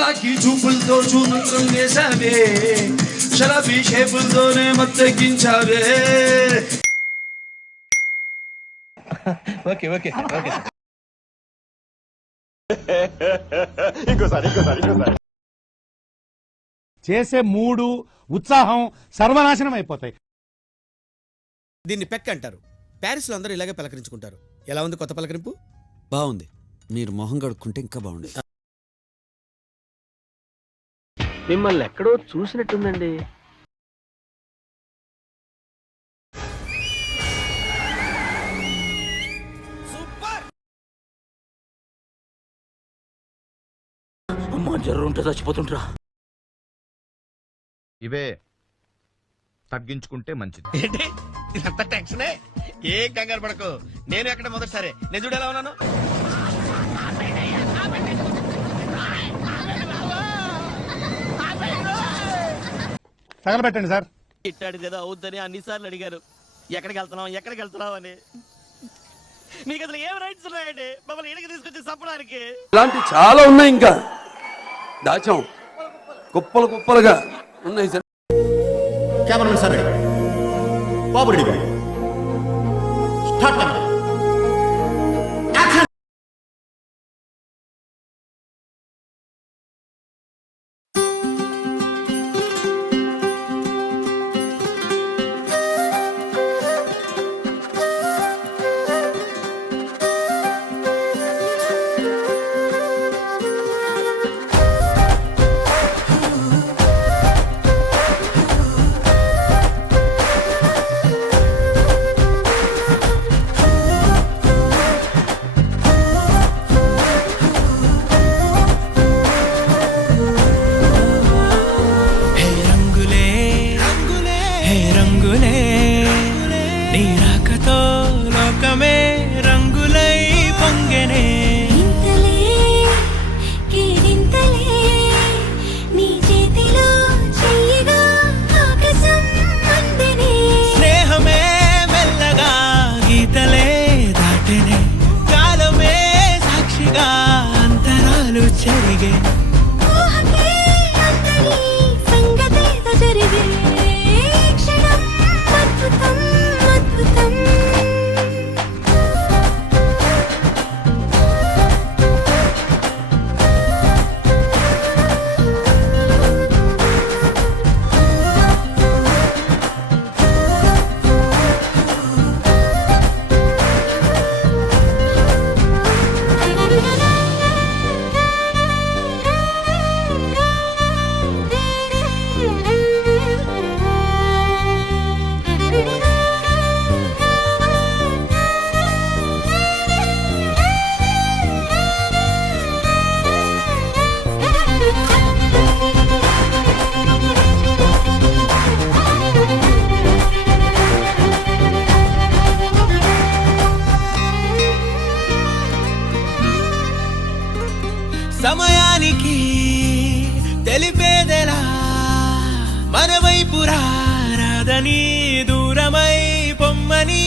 చలాకి చూపులతో చూమంత్రం వేసావే Sharabi షేపులతోనే మత్తెక్కించావే. Okay okay okay ఇంకోసారి చేసే మూడు ఉత్సాహం సర్వనాశనం అయిపోతాయి. దీన్ని పెక్ అంటారు. ప్యారిస్ లో అందరూ ఇలాగే పలకరించుకుంటారు. ఎలా ఉంది కొత్త పలకరింపు? బాగుంది. మీరు మొహం కడుక్కుంటే ఇంకా బాగుంది. మిమ్మల్ని ఎక్కడో చూసినట్టుందండి. అమ్మా జ్వరం ఉంటే చచ్చిపోతుంటరా. ఇవే తగ్గించుకుంటే మంచిది. ఏంటి ఇదంతా టెన్షనే? ఏం కంగారు పడకు, నేను ఎక్కడ మొదటిసారి నేను చూడు ఎలా ఉన్నాను. తగలబెట్టండి సార్. ఇట్టాడిది ఏదో అవుద్దని అన్నిసార్లు అడిగారు. ఎక్కడికి వెళ్తున్నావు అని. మీకు అసలు ఏం రైట్స్ ఉన్నాయండి మమ్మల్ని ఇడికి తీసుకొచ్చి చంపడానికి? ఇలాంటి చాలా ఉన్నాయి, ఇంకా దాచాం కుప్పలు కుప్పలుగా ఉన్నాయి సార్. కెమెరామెన్ సార్ బాబు రెడీ స్టార్ట్ కెమెరా. సమయానికి తెలిపేదెలా మన వైపు రాదని దూరమై పొమ్మని